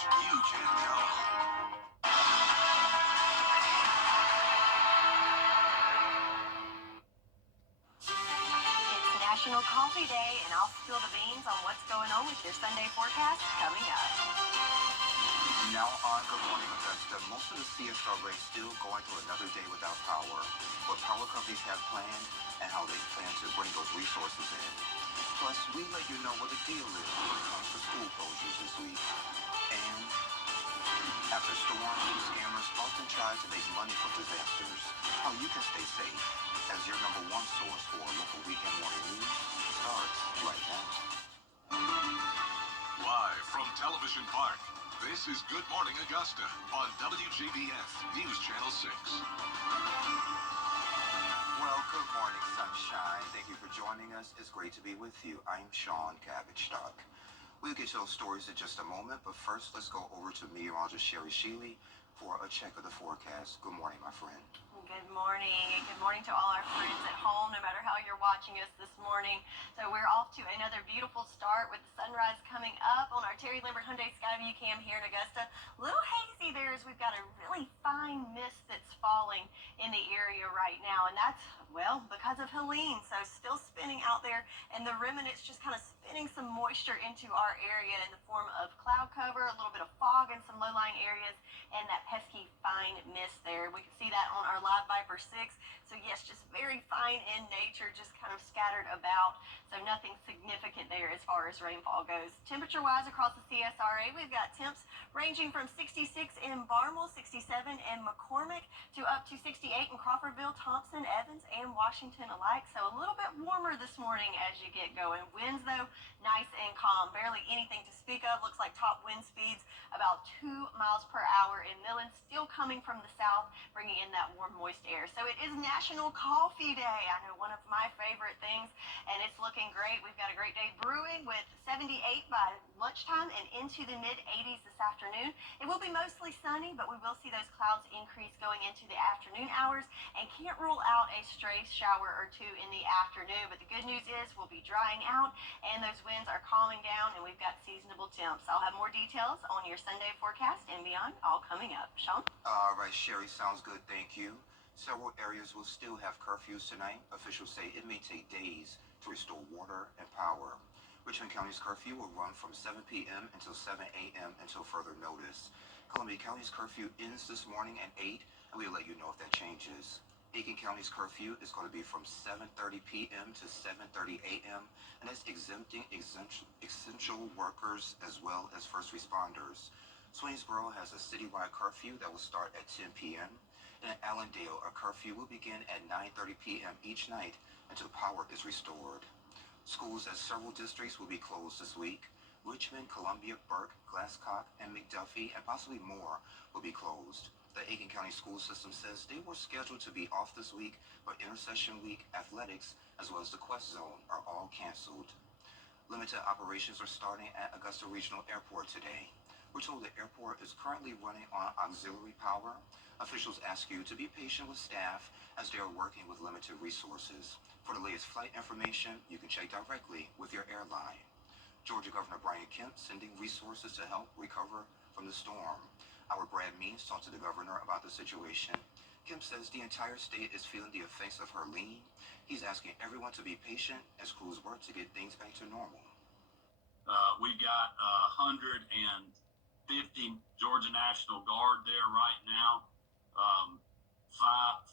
WJBF. It's National Coffee Day, and I'll spill the beans on what's going on with your Sunday forecast coming up. Now on Good Morning Augusta, most of the CSR race still going through another day without power. What power companies have planned and how they plan to bring those resources in. Plus, we let you know what the deal is when it comes to school closures this week. And after storms, scammers often try to make money from disasters. How you can stay safe as your number one source for local weekend morning news starts right now. Live from Television Park, this is Good Morning Augusta on WJBF News Channel 6. Well, good morning, sunshine. Thank you for joining us. It's great to be with you. I'm Sean Cabbage-Stock. We'll get to those stories in just a moment, but first, let's go over to meteorologist Sherry Sheely for a check of the forecast. Good morning, my friend. Good morning, and good morning to all our friends at home, no matter how you're watching us this morning. So we're off to another beautiful start with the sunrise coming up on our Terry Lambert Hyundai Skyview Cam here in Augusta. A little hazy there as we've got a really fine mist that's falling in the area right now, and that's, well, because of Helene. So still spinning out there, and the remnants just kind of spinning some moisture into our area in the form of cloud cover, a little bit of fog in some low-lying areas, and that pesky fine mist there. We can see that on our live Viper 6. So yes, just very fine in nature, just kind of scattered about. So nothing significant there as far as rainfall goes. Temperature-wise across the CSRA, we've got temps ranging from 66 in Barnwell, 67 in McCormick, to up to 68 in Crawfordville, Thompson, Evans, and Washington alike. So a little bit warmer this morning as you get going. Winds, though, nice and calm. Barely anything to speak of. Looks like top wind speeds about 2 miles per hour in Millen, still coming from the south, bringing in that warm, moist air. So it is National Coffee Day. I know, one of my favorite things, and it's looking great. We've got a great day brewing with 78 by lunchtime and into the mid-80s this afternoon. It will be mostly sunny, but we will see those clouds increase going into the afternoon hours, and can't rule out a stray shower or two in the afternoon. But the good news is we'll be drying out, and those winds are calming down, and we've got seasonable temps. I'll have more details on your Sunday forecast and beyond, all coming up. Sean? All right, Sherry, sounds good. Thank you. Several areas will still have curfews tonight. Officials say it may take days to restore water and power. Richmond County's curfew will run from 7 p.m. until 7 a.m. until further notice. Columbia County's curfew ends this morning at 8, and we'll let you know if that changes. Aiken County's curfew is going to be from 7:30 p.m. to 7:30 a.m., and that's exempting essential workers as well as first responders. Swainsboro has a citywide curfew that will start at 10 p.m., and in Allendale, a curfew will begin at 9:30 p.m. each night until power is restored. Schools at several districts will be closed this week. Richmond, Columbia, Burke, Glasscock, and McDuffie, and possibly more, will be closed. The Aiken County school system says they were scheduled to be off this week, but Intercession Week, athletics, as well as the Quest Zone are all canceled. Limited operations are starting at Augusta Regional Airport today. We're told the airport is currently running on auxiliary power. Officials ask you to be patient with staff as they are working with limited resources. For the latest flight information, you can check directly with your airline. Georgia Governor Brian Kemp sending resources to help recover from the storm. Our Brad Means talked to the governor about the situation. Kemp says the entire state is feeling the effects of Helene. He's asking everyone to be patient as crews work to get things back to normal. We got 150 Georgia National Guard there right now.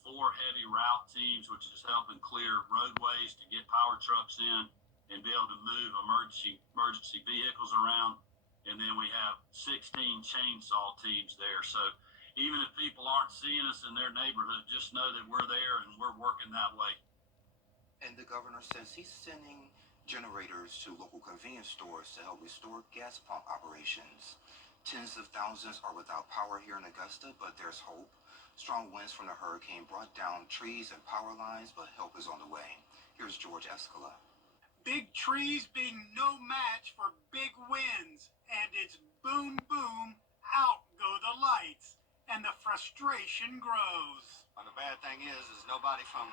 Four heavy route teams, which is helping clear roadways to get power trucks in and be able to move emergency vehicles around. And then we have 16 chainsaw teams there. So even if people aren't seeing us in their neighborhood, just know that we're there and we're working that way. And the governor says he's sending generators to local convenience stores to help restore gas pump operations. Tens of thousands are without power here in Augusta, but there's hope. Strong winds from the hurricane brought down trees and power lines, but help is on the way. Here's George Escala. Big trees being no match for big winds, and it's boom, boom, out go the lights, and the frustration grows. And the bad thing is nobody from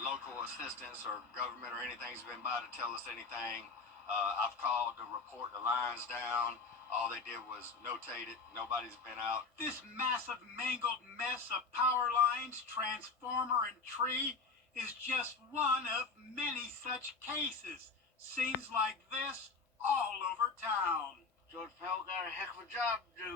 local assistance or government or anything's been by to tell us anything. I've called to report the lines down. All they did was notate it. Nobody's been out. This massive mangled mess of power lines, transformer, and tree is just one of many such cases. Scenes like this all over town. George Pell got a heck of a job to do.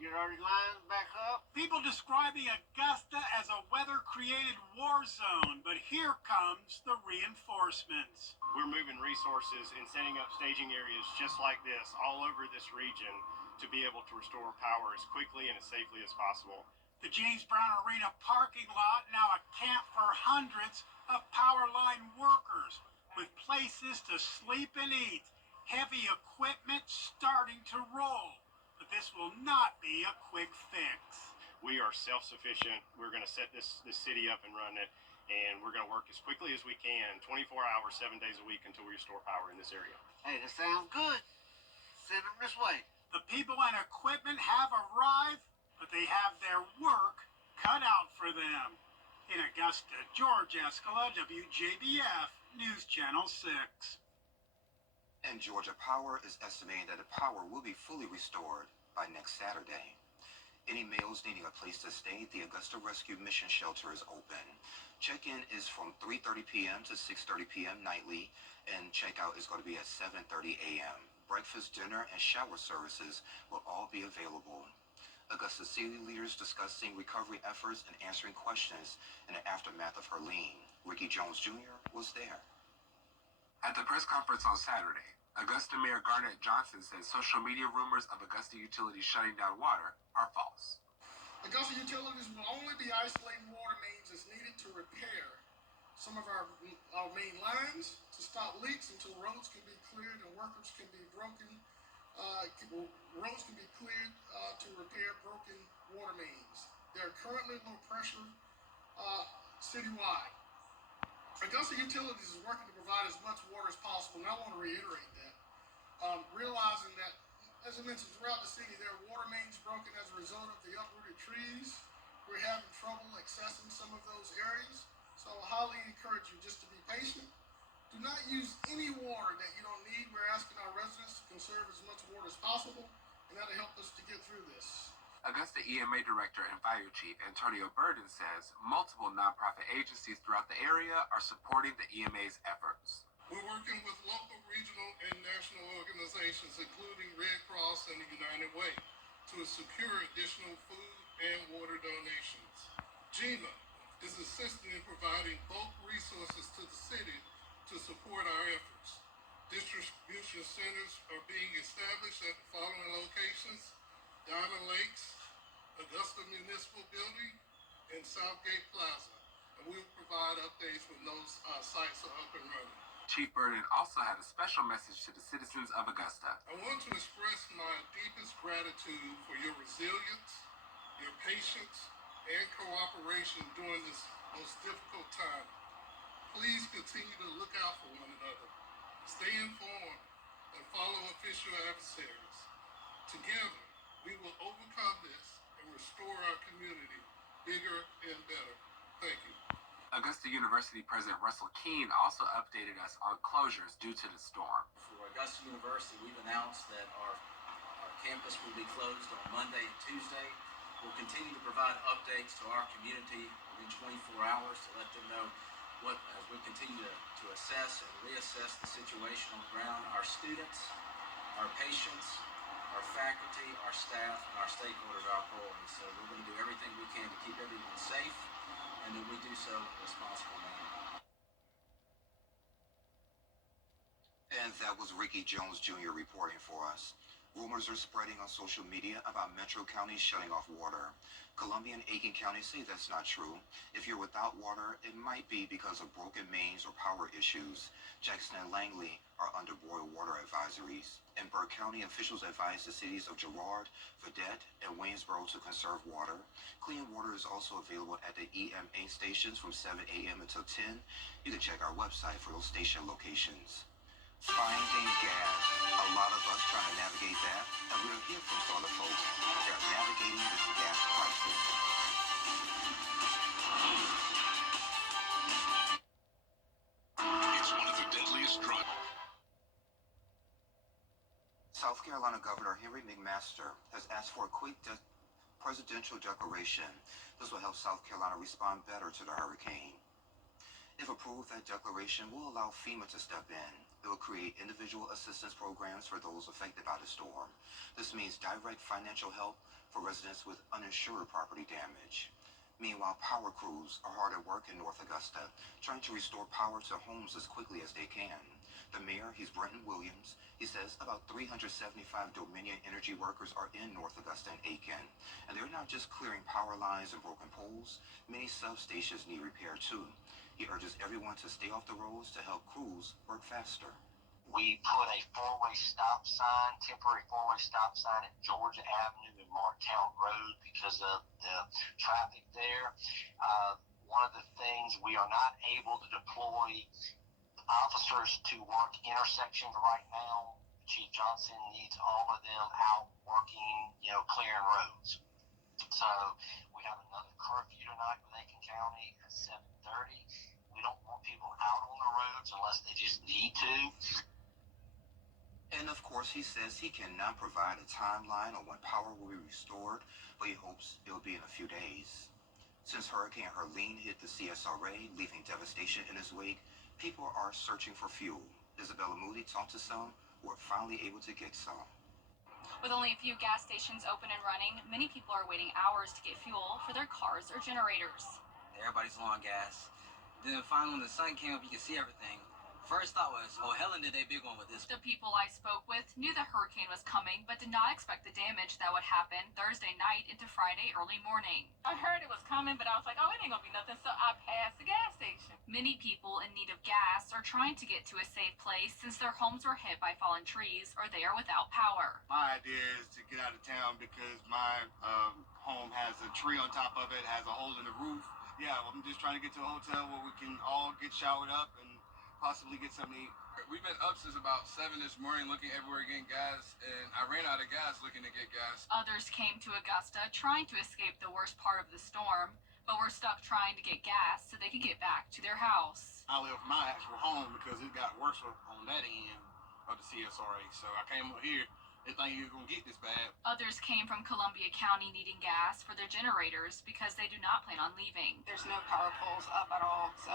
Get our lines back up. People describing Augusta as a weather-created war zone, but here comes the reinforcements. We're moving resources and setting up staging areas just like this all over this region to be able to restore power as quickly and as safely as possible. The James Brown Arena parking lot now a camp for hundreds of power line workers with places to sleep and eat. Heavy equipment starting to roll. But this will not be a quick fix. We are self-sufficient. We're going to set this city up and run it, and we're going to work as quickly as we can, 24 hours, 7 days a week until we restore power in this area. Hey, that sounds good. Send them this way. The people and equipment have arrived, but they have their work cut out for them. In Augusta, George Escala, WJBF, News Channel 6. And Georgia Power is estimating that the power will be fully restored by next Saturday. Any males needing a place to stay, the Augusta Rescue Mission Shelter is open. Check-in is from 3:30 p.m. to 6:30 p.m. nightly, and checkout is going to be at 7:30 a.m. Breakfast, dinner, and shower services will all be available. Augusta city leaders discussing recovery efforts and answering questions in the aftermath of Herline. Ricky Jones Jr. was there. At the press conference on Saturday, Augusta Mayor Garnett Johnson said social media rumors of Augusta Utilities shutting down water are false. Augusta Utilities will only be isolating water mains as needed to repair some of our main lines, to stop leaks until roads can be cleared and workers can be broken. Roads can be cleared to repair broken water mains. They are currently low pressure citywide. Augusta Utilities is working to provide as much water as possible, and I want to reiterate that. Realizing that, as I mentioned, throughout the city, there are water mains broken as a result of the uprooted trees. We're having trouble accessing some of those areas, so I highly encourage you just to be patient. Do not use any water that you don't need. We're asking our residents to conserve as much water as possible, and that'll help us to get through this. Augusta EMA Director and Fire Chief Antonio Burden says multiple nonprofit agencies throughout the area are supporting the EMA's efforts. We're working with local, regional, and national organizations, including Red Cross and the United Way, to secure additional food and water donations. GEMA is assisting in providing bulk resources to the city to support our efforts. Distribution centers are being established at the following locations: Diamond Lakes, Augusta Municipal Building, and Southgate Plaza. And we'll provide updates when those sites are up and running. Chief Burden also had a special message to the citizens of Augusta. I want to express my deepest gratitude for your resilience, your patience, and cooperation during this most difficult time. Please continue to look out for one another. Stay informed and follow official adversaries. Together, we will overcome this and restore our community bigger and better. Thank you. Augusta University President Russell Keene also updated us on closures due to the storm. For Augusta University, we've announced that our campus will be closed on Monday and Tuesday. We'll continue to provide updates to our community within 24 hours to let them know as we continue to assess and reassess the situation on the ground. Our students, our patients, our faculty, our staff, and our stakeholders are our priorities. So we're going to do everything we can to keep everyone safe, and that we do so in a responsible manner. And that was Ricky Jones Jr. reporting for us. Rumors are spreading on social media about Metro County shutting off water. Columbia and Aiken County say that's not true. If you're without water, it might be because of broken mains or power issues. Jackson and Langley are under boil water advisories. In Burke County, officials advise the cities of Girard, Vedette, and Waynesboro to conserve water. Clean water is also available at the EMA stations from 7 a.m. until 10. You can check our website for those station locations. Finding gas. A lot of us trying to navigate that, and we'll hear from some of the folks that are navigating this gas crisis. It's one of the deadliest drugs. South Carolina Governor Henry McMaster has asked for a quick presidential declaration. This will help South Carolina respond better to the hurricane. If approved, that declaration will allow FEMA to step in. It will create individual assistance programs for those affected by the storm. This means direct financial help for residents with uninsured property damage. Meanwhile, power crews are hard at work in North Augusta, trying to restore power to homes as quickly as they can. The mayor, he's Brenton Williams, he says about 375 Dominion Energy workers are in North Augusta and Aiken. And they're not just clearing power lines and broken poles, many substations need repair too. He urges everyone to stay off the roads to help crews work faster. We put a temporary four-way stop sign at Georgia Avenue and Marktown Road because of the traffic there. One of the things, we are not able to deploy officers to work intersections right now. Chief Johnson needs all of them out working, clearing roads. So we have another curfew tonight with Aiken County at 7:30. We don't want people out on the roads unless they just need to. And of course, he says he cannot provide a timeline on when power will be restored, but he hopes it'll be in a few days. Since Hurricane Helene hit the CSRA, leaving devastation in its wake, people are searching for fuel. Isabella Moody talked to some who are finally able to get some. With only a few gas stations open and running, many people are waiting hours to get fuel for their cars or generators. Everybody's low on gas. Then finally, when the sun came up, you could see everything. First thought was, oh, Helen did a big one with this. The people I spoke with knew the hurricane was coming, but did not expect the damage that would happen Thursday night into Friday early morning. I heard it was coming, but I was like, oh, it ain't gonna be nothing, so I passed the gas station. Many people in need of gas are trying to get to a safe place since their homes were hit by fallen trees or they are without power. My idea is to get out of town because my home has a tree on top of it, has a hole in the roof. Yeah, I'm just trying to get to a hotel where we can all get showered up and possibly get something to eat. We've been up since about 7 this morning looking everywhere getting gas, and I ran out of gas looking to get gas. Others came to Augusta trying to escape the worst part of the storm, but were stuck trying to get gas so they could get back to their house. I left my actual home because it got worse on that end of the CSRA, so I came up here. They think you're going to get this bad. Others came from Columbia County needing gas for their generators because they do not plan on leaving. There's no power poles up at all, so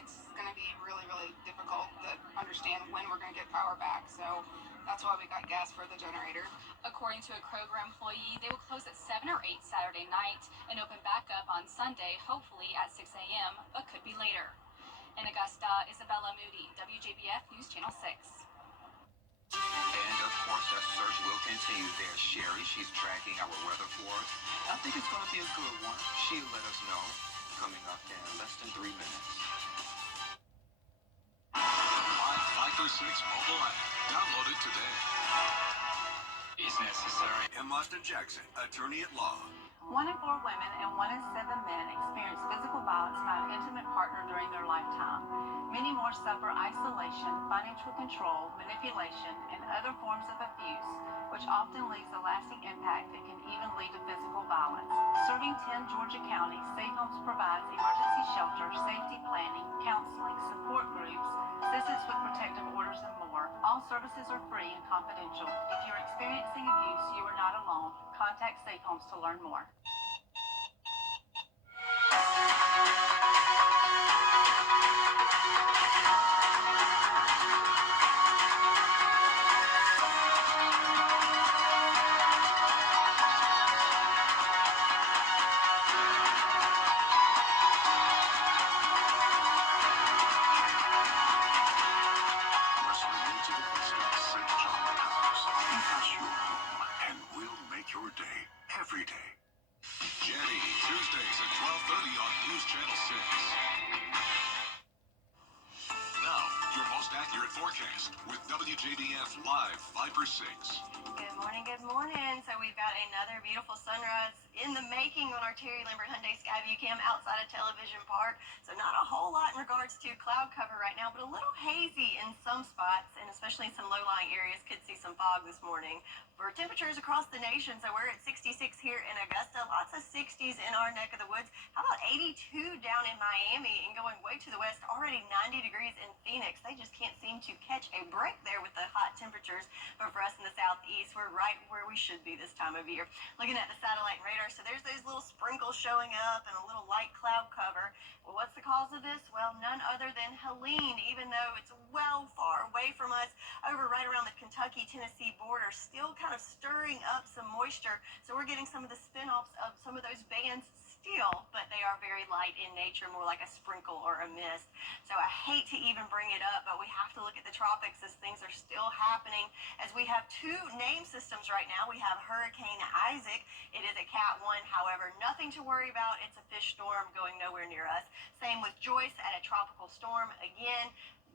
it's going to be really, really difficult to understand when we're going to get power back. So that's why we got gas for the generator. According to a Kroger employee, they will close at 7 or 8 Saturday night and open back up on Sunday, hopefully at 6 a.m., but could be later. In Augusta, Isabella Moody, WJBF News Channel 6. And of course, that search will continue there. Sherry, she's tracking our weather for us. I think it's going to be a good one. She'll let us know coming up in less than 3 minutes. Viper 6 mobile app. Download it today. Is necessary. M. Austin Jackson, attorney at law. 1 in 4 women and 1 in 7 men experience physical violence by an intimate partner during their lifetime. Many more suffer isolation, financial control, manipulation, and other forms of abuse, which often leaves a lasting impact that can even lead to physical violence. Serving 10 Georgia counties, Safe Homes provides emergency shelter, safety planning, counseling, support groups, assistance with protective orders, and more. All services are free and confidential. If you're experiencing abuse, you are not alone. Contact Safe Homes to learn more. With WJBF Live Viper 6. Good morning. So we've got another beautiful sunrise in the making on our Terry Lambert Hyundai Skyview Cam outside of Television Park. So not a whole lot in regards to cloud cover right now, but a little hazy in some spots, and especially in some low-lying areas could see some fog this morning. For temperatures across the nation, so we're at 66 here in Augusta, lots of 60s in our neck of the woods. How about 82 down in Miami, and going way to the west, already 90 degrees in Phoenix. They just can't can't seem to catch a break there with the hot temperatures. But for us in the southeast, we're right where we should be this time of year. Looking at the satellite and radar, so there's those little sprinkles showing up and a little light cloud cover. Well, what's the cause of this? Well, none other than Helene, even though it's well far away from us, over right around the Kentucky-Tennessee border, still kind of stirring up some moisture. So we're getting some of the spin-offs of some of those bands still, but they are very light in nature, more like a sprinkle or a mist. So I hate to even bring it up, but we have to look at the tropics as things are still happening, as we have two name systems right now. We have Hurricane Isaac. It is a Cat 1, however, nothing to worry about. It's a fish storm going nowhere near us. Same with Joyce, at a tropical storm. Again,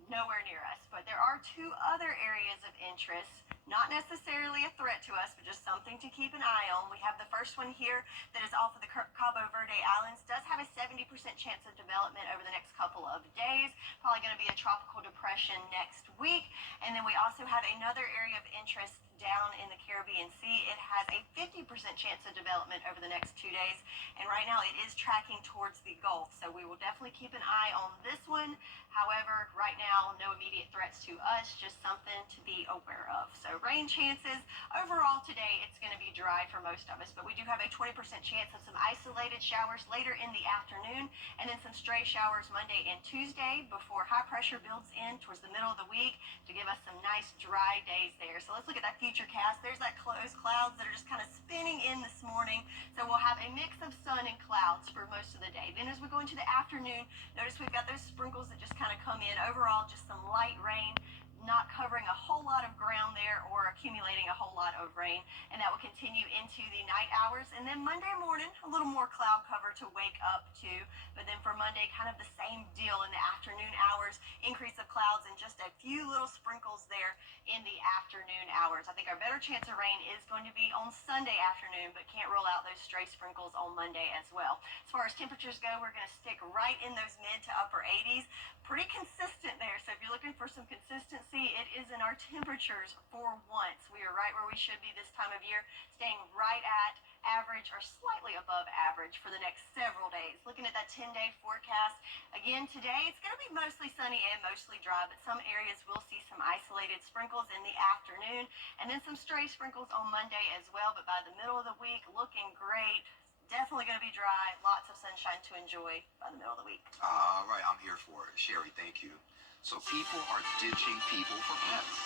nowhere near us. But there are two other areas of interest, not necessarily a threat to us, but just something to keep an eye on. We have the first one here that is off of the Cabo Verde Islands. Does have a 70% chance of development over the next couple of days. Probably going to be a tropical depression next week. And then we also have another area of interest down in the Caribbean Sea. It has a 50% chance of development over the next 2 days. And right now it is tracking towards the Gulf. So we will definitely keep an eye on this one. However, right now, no immediate threats to us, just something to be aware of. So rain chances. Overall today, it's going to be dry for most of us, but we do have a 20% chance of some isolated showers later in the afternoon, and then some stray showers Monday and Tuesday before high pressure builds in towards the middle of the week to give us some nice dry days there. So let's look at that future cast. There's that closed clouds that are just kind of spinning in this morning. So we'll have a mix of sun and clouds for most of the day. Then as we go into the afternoon, notice we've got those sprinkles that just kind of come in. Overall, just some light rain, not covering a whole lot of ground there or accumulating a whole lot of rain, and that will continue into the night hours. And then Monday morning, a little more cloud cover to wake up to, but then for Monday, kind of the same deal in the afternoon hours, increase of clouds and just a few little sprinkles there in the afternoon hours. I think our better chance of rain is going to be on Sunday afternoon, but can't rule out those stray sprinkles on Monday as well. As far as temperatures go, we're going to stick right in those mid to upper 80s. Pretty consistent there. So if you're looking for some consistency, it is in our temperatures for once. We are right where we should be this time of year, staying right at average or slightly above average for the next several days. Looking at that 10-day forecast, again today it's going to be mostly sunny and mostly dry, but some areas will see some isolated sprinkles in the afternoon, and then some stray sprinkles on Monday as well. But by the middle of the week, looking great. Definitely going to be dry. Lots of sunshine to enjoy by the middle of the week. All right, I'm here for it. Sherry, thank you. So people are ditching people for pets.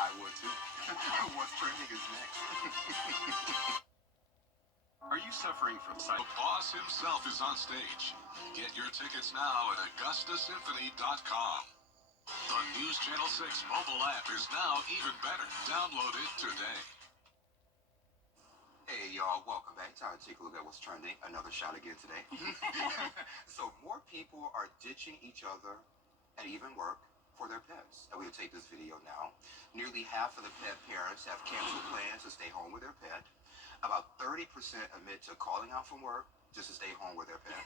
I would too. What's trending is next. Are you suffering from the boss himself is on stage. Get your tickets now at AugustaSymphony.com. The News Channel 6 mobile app is now even better. Download it today. Hey y'all, welcome back. Time to take a look at what's trending. Another shot again today. So more people are ditching each other and even work for their pets. And we'll take this video now. Nearly half of the pet parents have canceled plans to stay home with their pet. About 30% admit to calling out from work just to stay home with their pet.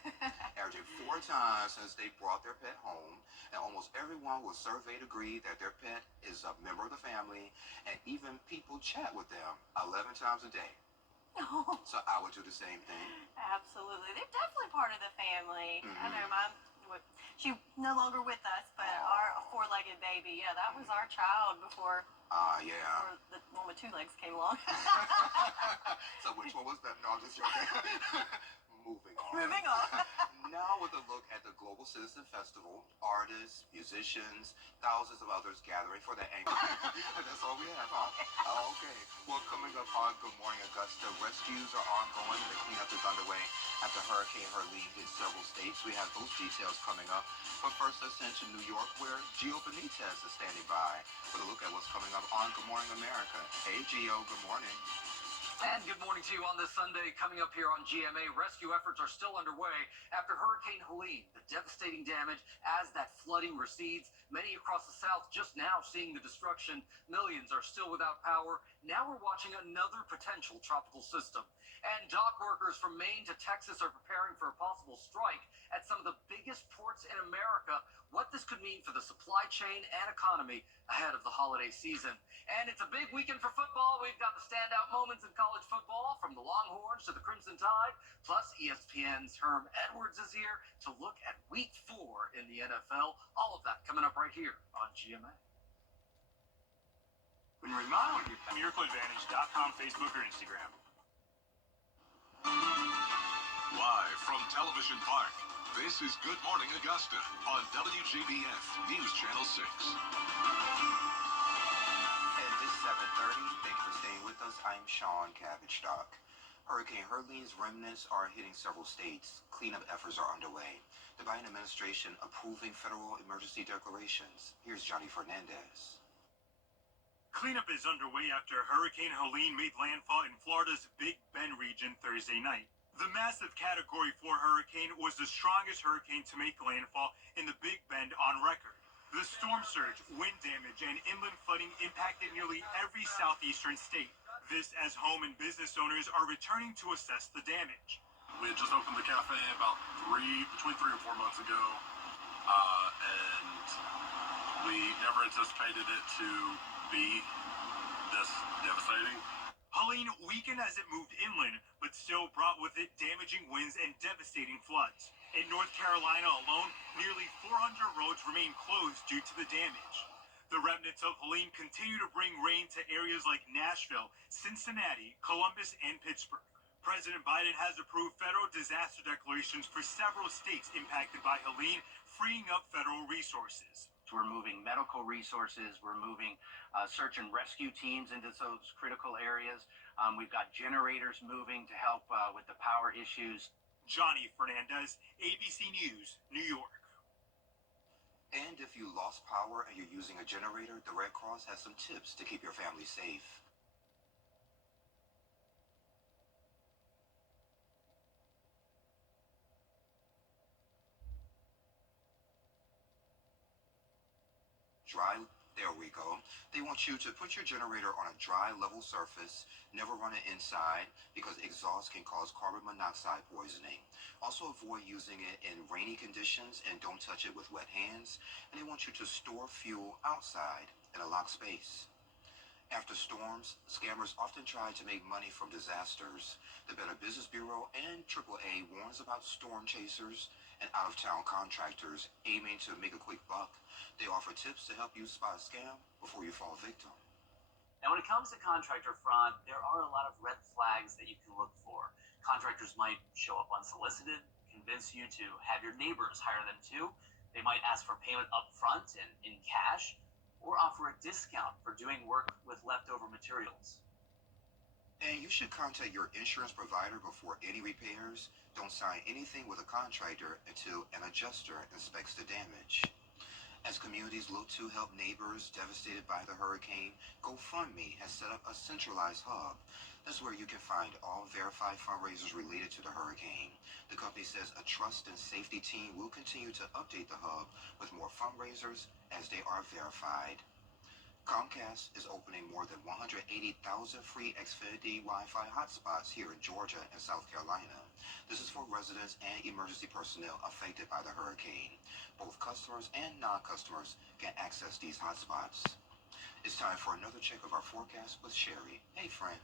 Averaging 4 times since they brought their pet home. And almost everyone was surveyed agreed that their pet is a member of the family, and even people chat with them 11 times a day. So I would do the same thing. Absolutely. They're definitely part of the family. Mm-hmm. I know she's no longer with us, but our 4-legged baby, yeah, that was our child before, Yeah. before the one with 2 legs came along. So which one was that? No, I'm just joking. Moving on. Moving on. Now with a look at the Global Citizen Festival, artists, musicians, thousands of others gathering for the annual. That's all we have, huh? Oh, okay. Well, coming up on Good Morning Augusta, rescues are ongoing and the cleanup is underway after Hurricane Helene hit several states. We have those details coming up. But first, let's send to New York, where Gio Benitez is standing by for a look at what's coming up on Good Morning America. Hey, Gio, good morning. And good morning to you on this Sunday. Coming up here on GMA, rescue efforts are still underway after Hurricane Helene, the devastating damage as that flooding recedes. Many across the South just now seeing the destruction. Millions are still without power. Now we're watching another potential tropical system. And dock workers from Maine to Texas are preparing for a possible strike at some of the biggest ports in America, what this could mean for the supply chain and economy ahead of the holiday season. And it's a big weekend for football. We've got the standout moments in college football, from the Longhorns to the Crimson Tide. Plus, ESPN's Herm Edwards is here to look at Week 4 in the NFL. All of that coming up right here on GMA. When you're remodeling your MiracleAdvantage.com, Facebook, or Instagram. Live from Television Park, this is Good Morning Augusta on WJBF News Channel 6. And this 7:30, thanks for staying with us. I'm Sean Cabbage Stock. Hurricane Herline's remnants are hitting several states. Cleanup efforts are underway. The Biden administration approving federal emergency declarations. Here's Johnny Fernandez. Cleanup is underway after Hurricane Helene made landfall in Florida's Big Bend region Thursday night. The massive Category 4 hurricane was the strongest hurricane to make landfall in the Big Bend on record. The storm surge, wind damage, and inland flooding impacted nearly every southeastern state. This as home and business owners are returning to assess the damage. We had just opened the cafe about between 3 or 4 months ago, and we never anticipated it to be this devastating. Helene weakened as it moved inland, but still brought with it damaging winds and devastating floods. In North Carolina alone, nearly 400 roads remain closed due to the damage. The remnants of Helene continue to bring rain to areas like Nashville, Cincinnati, Columbus, and Pittsburgh. President Biden has approved federal disaster declarations for several states impacted by Helene, freeing up federal resources. We're moving medical resources. We're moving search and rescue teams into those critical areas. We've got generators moving to help with the power issues. Johnny Fernandez, ABC News, New York. And if you lost power and you're using a generator, the Red Cross has some tips to keep your family safe. There we go. They want you to put your generator on a dry, level surface, never run it inside because exhaust can cause carbon monoxide poisoning. Also avoid using it in rainy conditions and don't touch it with wet hands. And they want you to store fuel outside in a locked space. After storms, scammers often try to make money from disasters. The Better Business Bureau and AAA warns about storm chasers and out-of-town contractors aiming to make a quick buck. They offer tips to help you spot a scam before you fall victim. Now, when it comes to contractor fraud, there are a lot of red flags that you can look for. Contractors might show up unsolicited, convince you to have your neighbors hire them too. They might ask for payment up front and in cash, or offer a discount for doing work with leftover materials. And you should contact your insurance provider before any repairs. Don't sign anything with a contractor until an adjuster inspects the damage. As communities look to help neighbors devastated by the hurricane, GoFundMe has set up a centralized hub. That's where you can find all verified fundraisers related to the hurricane. The company says a trust and safety team will continue to update the hub with more fundraisers as they are verified. Comcast is opening more than 180,000 free Xfinity Wi-Fi hotspots here in Georgia and South Carolina. This is for residents and emergency personnel affected by the hurricane. Both customers and non-customers can access these hotspots. It's time for another check of our forecast with Sherry. Hey, friend.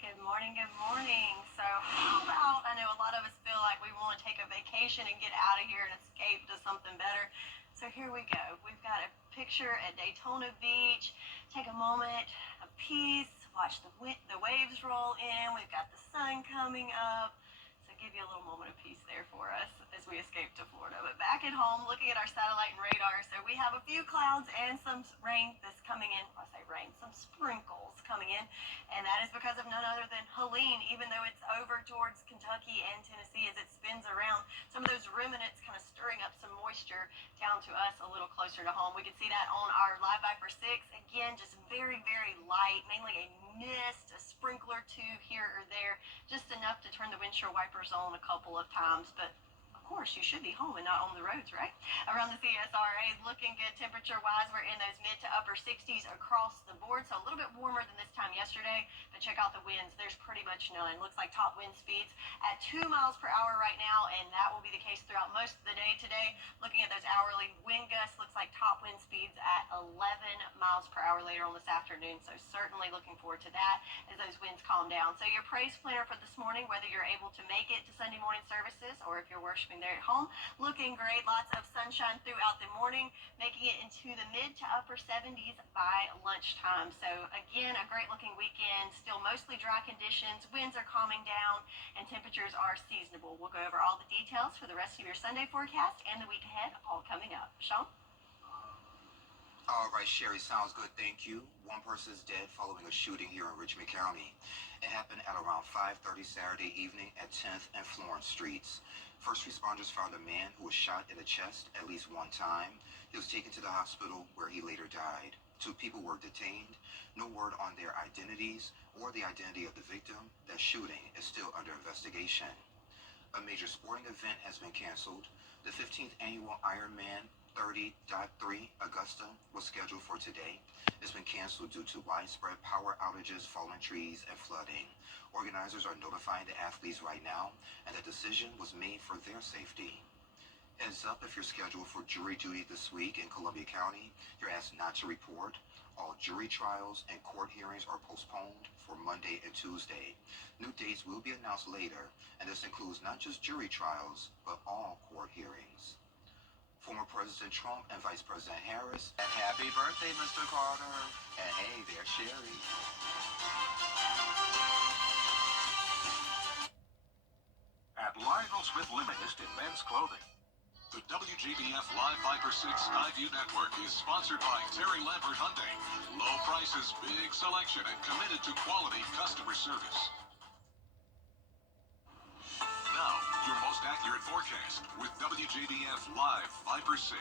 Good morning, good morning. So how about, I know a lot of us feel like we want to take a vacation and get out of here and escape to something better. So here we go. We've got a picture at Daytona Beach. Take a moment of peace, watch the waves roll in. We've got the sun coming up. So give you a little moment of peace there for us as we escape to Florida. But back at home, looking at our satellite and radar, so we have a few clouds and some rain that's coming in. I say rain, some sprinkles coming in. And that is because of none other than Helene, even though it's over towards Kentucky and Tennessee as it spins around. Some of those remnants kind of stirring up some moisture down to us a little closer to home. We can see that on our Live Viper 6. Again, just very, very light, mainly a mist, a sprinkler or two here or there, just enough to turn the windshield wipers on a couple of times. But of course, you should be home and not on the roads, right? Around the CSRA, looking good temperature-wise. We're in those mid to upper 60s across the board, so a little bit warmer than this time yesterday. But check out the winds. There's pretty much none. Looks like top wind speeds at 2 miles per hour right now, and that will be the case throughout most of the day today. Looking at those hourly wind gusts, looks like top wind speeds at 11 miles per hour later on this afternoon. So certainly looking forward to that as those winds calm down. So your praise planner for this morning, whether you're able to make it to Sunday morning services or if you're worshiping there at home, looking great. Lots of sunshine throughout the morning, making it into the mid to upper 70s by lunchtime. So again, a great looking weekend. Still mostly dry conditions. Winds are calming down and temperatures are seasonable. We'll go over all the details for the rest of your Sunday forecast and the week ahead, all coming up. Sean? All right, Sherry, sounds good, thank you. One person is dead following a shooting here in Richmond County. It happened at around 5:30 Saturday evening at 10th and Florence Streets. First responders found a man who was shot in the chest at least one time. He was taken to the hospital where he later died. 2 people were detained. No word on their identities or the identity of the victim. That shooting is still under investigation. A major sporting event has been canceled. The 15th annual Ironman 30.3 Augusta was scheduled for today. It's been canceled due to widespread power outages, fallen trees, and flooding. Organizers are notifying the athletes right now, and the decision was made for their safety. Heads up, if you're scheduled for jury duty this week in Columbia County, you're asked not to report. All jury trials and court hearings are postponed for Monday and Tuesday. New dates will be announced later, and this includes not just jury trials, but all court hearings. Former President Trump and Vice President Harris. And happy birthday, Mr. Carter. And hey, there's Sherry. At Lionel Smith Limited in men's clothing. The WJBF Live Viper 6 Skyview Network is sponsored by Terry Lambert Hyundai. Low prices, big selection, and committed to quality customer service. Now, your most accurate forecast with WJBF Live Viper 6.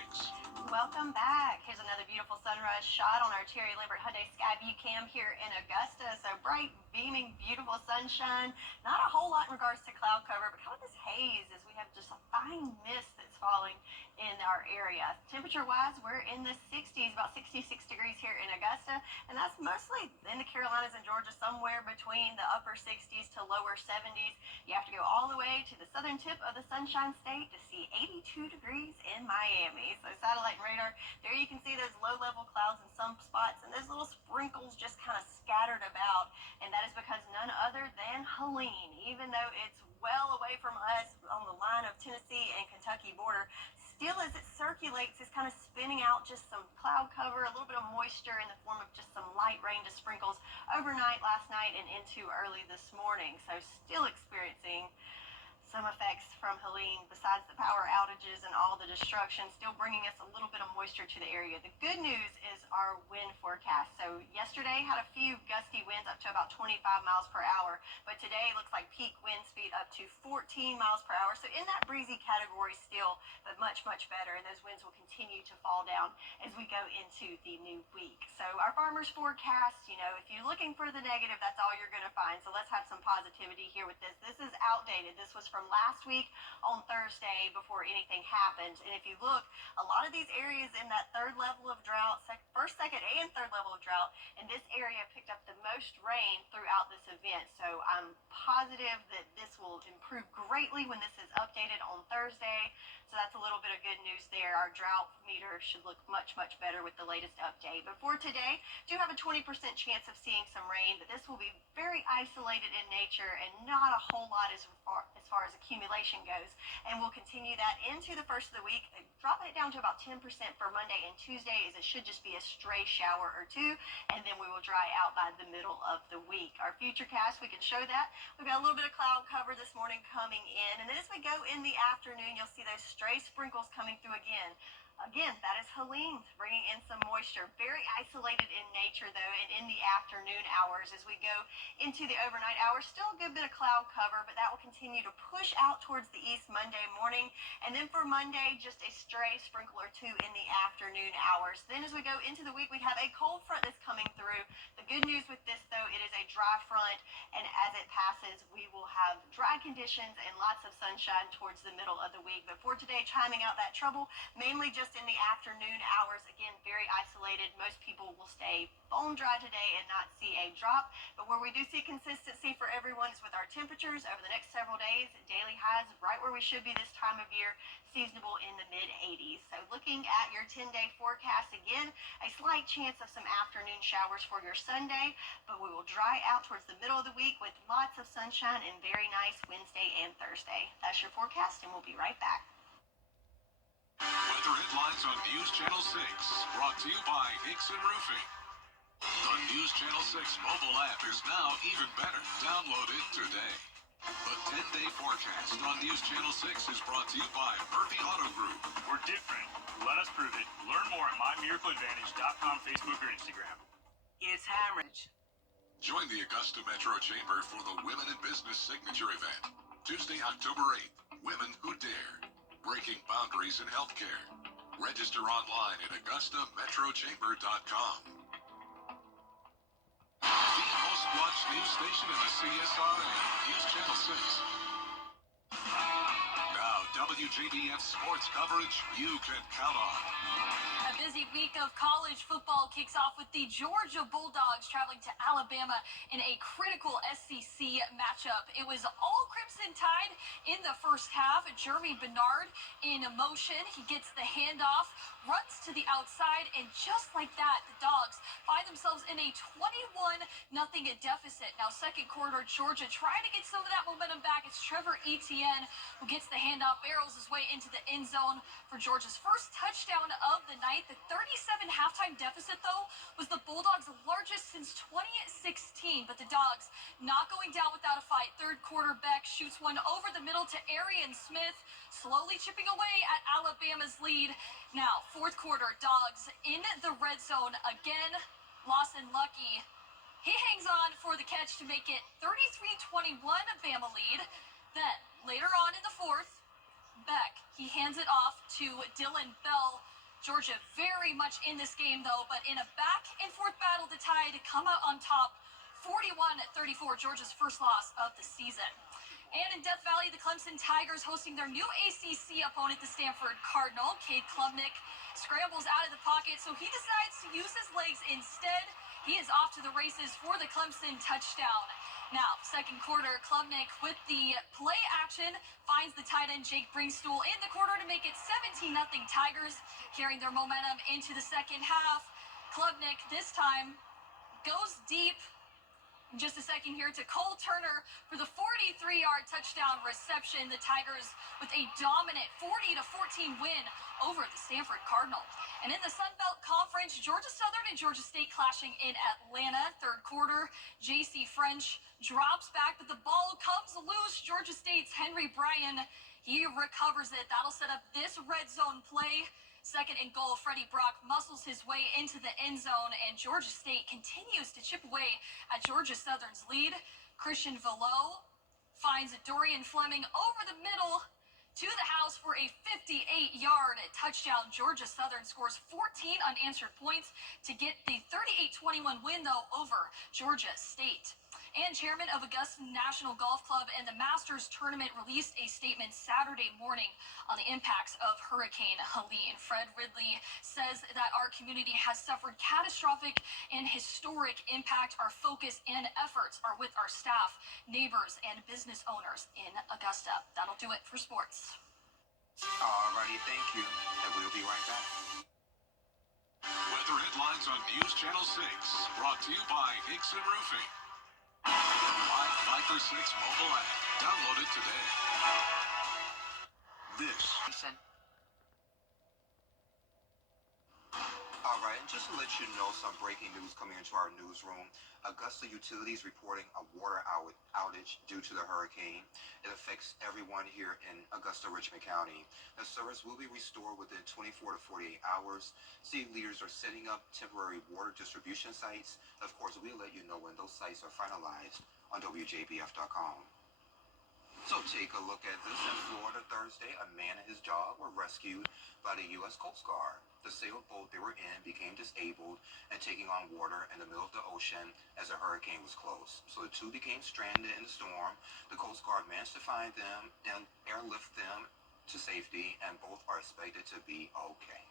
Welcome back. Here's another beautiful sunrise shot on our Terry Lambert Hyundai Skyview cam here in Augusta. So bright, beaming, beautiful sunshine. Not a whole lot in regards to cloud cover, but kind of this haze as we have just a fine mist that's falling in our area. Temperature-wise, we're in the 60s, about 66 degrees here in Augusta, and that's mostly in the Carolinas and Georgia, somewhere between the upper 60s to lower 70s. You have to go all the way to the southern tip of the Sunshine State to see 82 degrees in Miami. So satellite and radar, there you can see those low-level clouds in some spots, and those little sprinkles just kind of scattered about, and that is because none other than Helene, even though it's well away from us on the line of Tennessee and Kentucky border, still as it circulates, it's kind of spinning out just some cloud cover, a little bit of moisture in the form of just some light rain to sprinkles overnight last night and into early this morning. So still experiencing some effects from Helene besides the power outages and all the destruction, still bringing us a little bit of moisture to the area. The good news is our wind forecast. So yesterday had a few gusty winds up to about 25 miles per hour, but today looks like peak wind speed up to 14 miles per hour. So in that breezy category still, but much, much better. And those winds will continue to fall down as we go into the new week. So our farmers forecast, you know, if you're looking for the negative, that's all you're going to find. So let's have some positivity here with this. This is outdated. This was from last week on Thursday before anything happened. And if you look, a lot of these areas in that third level of drought, first, second, and third level of drought, and this area picked up the most rain throughout this event. So I'm positive that this will improve greatly when this is updated on Thursday. So that's a little bit of good news there. Our drought meter should look much, much better with the latest update. But for today, do have a 20% chance of seeing some rain, but this will be very isolated in nature and not a whole lot as far as accumulation goes. And we'll continue that into the first of the week, dropping it down to about 10% for Monday and Tuesday, as it should just be a stray shower or two, and then we will dry out by the middle of the week. Our future cast, we can show that. We've got a little bit of cloud cover this morning coming in, and then as we go in the afternoon, you'll see those stray sprinkles coming through again. Again, that is Helene bringing in some moisture. Very isolated in nature, though, and in the afternoon hours as we go into the overnight hours. Still a good bit of cloud cover, but that will continue to push out towards the east Monday morning. And then for Monday, just a stray sprinkle or two in the afternoon hours. Then as we go into the week, we have a cold front that's coming through. The good news with this, though, it is a dry front, and as it passes, we will have dry conditions and lots of sunshine towards the middle of the week. But for today, chiming out that trouble, mainly just in the afternoon hours. Again, very isolated. Most people will stay bone dry today and not see a drop. But where we do see consistency for everyone is with our temperatures over the next several days. Daily highs right where we should be this time of year, seasonable in the mid-80s. So looking at your 10-day forecast again, a slight chance of some afternoon showers for your Sunday, but we will dry out towards the middle of the week with lots of sunshine and very nice Wednesday and Thursday. That's your forecast, and we'll be right back. Weather headlines on News Channel 6, brought to you by Hickson Roofing. The News Channel 6 mobile app is now even better. Download it today. The 10-day forecast on News Channel 6 is brought to you by Murphy Auto Group. We're different. Let us prove it. Learn more at mymiracleadvantage.com, Facebook, or Instagram. It's Hammeridge. Join the Augusta Metro Chamber for the Women in Business Signature Event. Tuesday, October 8th. Women Who Dare. Breaking boundaries in healthcare. Register online at AugustaMetroChamber.com. The most watched news station in the CSRA, News Channel 6. Now, WJBF sports coverage you can count on. A busy week of college football kicks off with the Georgia Bulldogs traveling to Alabama in a critical SEC matchup. It was all Crimson Tide in the first half. Jeremy Bernard in motion. He gets the handoff, runs to the outside, and just like that, the Dogs find themselves in a 21-0 deficit. Now, second quarter, Georgia trying to get some of that momentum back. It's Trevor Etienne who gets the handoff, barrels his way into the end zone for Georgia's first touchdown of the night. The 37 halftime deficit, though, was the Bulldogs' largest since 2016. But the Dogs not going down without a fight. Third quarter, Beck shoots one over the middle to Arian Smith, slowly chipping away at Alabama's lead. Now, fourth quarter, Dogs in the red zone again. Lawson Lucky, he hangs on for the catch to make it 33-21 Bama lead. Then, later on in the fourth, Beck, he hands it off to Dylan Bell. Georgia very much in this game, though, but in a back-and-forth battle, the Tide come out on top, 41-34, Georgia's first loss of the season. And in Death Valley, the Clemson Tigers hosting their new ACC opponent, the Stanford Cardinal. Cade Klubnik scrambles out of the pocket, so he decides to use his legs instead. He is off to the races for the Clemson touchdown. Now, second quarter, Klubnik with the play action finds the tight end Jake Bringstool in the corner to make it 17-0 Tigers, carrying their momentum into the second half. Klubnik this time goes deep. In just a second here to Cole Turner for the 43-yard touchdown reception. The Tigers with a dominant 40-14 win over the Stanford Cardinal. And in the Sun Belt Conference, Georgia Southern and Georgia State clashing in Atlanta. Third quarter, J.C. French drops back, but the ball comes loose. Georgia State's Henry Bryan, he recovers it. That'll set up this red zone play. Second and goal, Freddie Brock muscles his way into the end zone, and Georgia State continues to chip away at Georgia Southern's lead. Christian Velo finds Dorian Fleming over the middle to the house for a 58-yard touchdown. Georgia Southern scores 14 unanswered points to get the 38-21 win, though, over Georgia State. And chairman of Augusta National Golf Club and the Masters Tournament released a statement Saturday morning on the impacts of Hurricane Helene. Fred Ridley says that our community has suffered catastrophic and historic impact. Our focus and efforts are with our staff, neighbors, and business owners in Augusta. That'll do it for sports. Alrighty, thank you. And we'll be right back. Weather headlines on News Channel 6, brought to you by Hickson Roofing. The My Fighter 6 mobile app. Download it today. This. Alrighty. right, and just to let you know some breaking news coming into our newsroom. Augusta Utilities reporting a water outage due to the hurricane. It affects everyone here in Augusta, Richmond County. The service will be restored within 24 to 48 hours. City leaders are setting up temporary water distribution sites. Of course, we'll let you know when those sites are finalized on WJBF.com. So take a look at this. In Florida Thursday, a man and his dog were rescued by the U.S. Coast Guard. The sailboat they were in became disabled and taking on water in the middle of the ocean as a hurricane was close. So the two became stranded in the storm. The Coast Guard managed to find them and airlift them to safety, and both are expected to be okay.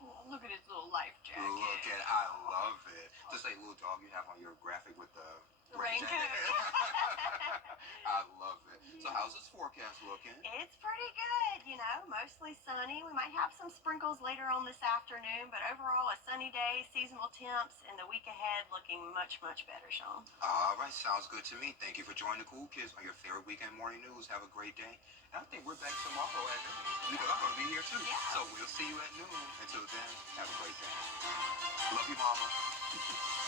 Oh, look at his little life jacket. Look at, I love it. Just like little dog you have on your graphic with the raincoat. I love it. So how's this forecast looking? It's pretty good, you know, mostly sunny. We might have some sprinkles later on this afternoon, but overall a sunny day, seasonal temps, and the week ahead looking much, much better, Sean. All right, sounds good to me. Thank you for joining the Cool Kids on your favorite weekend morning news. Have a great day. And I think we're back tomorrow at noon because I'm going to be here too. Yeah. So we'll see you at noon. Until then, have a great day. Love you, Mama.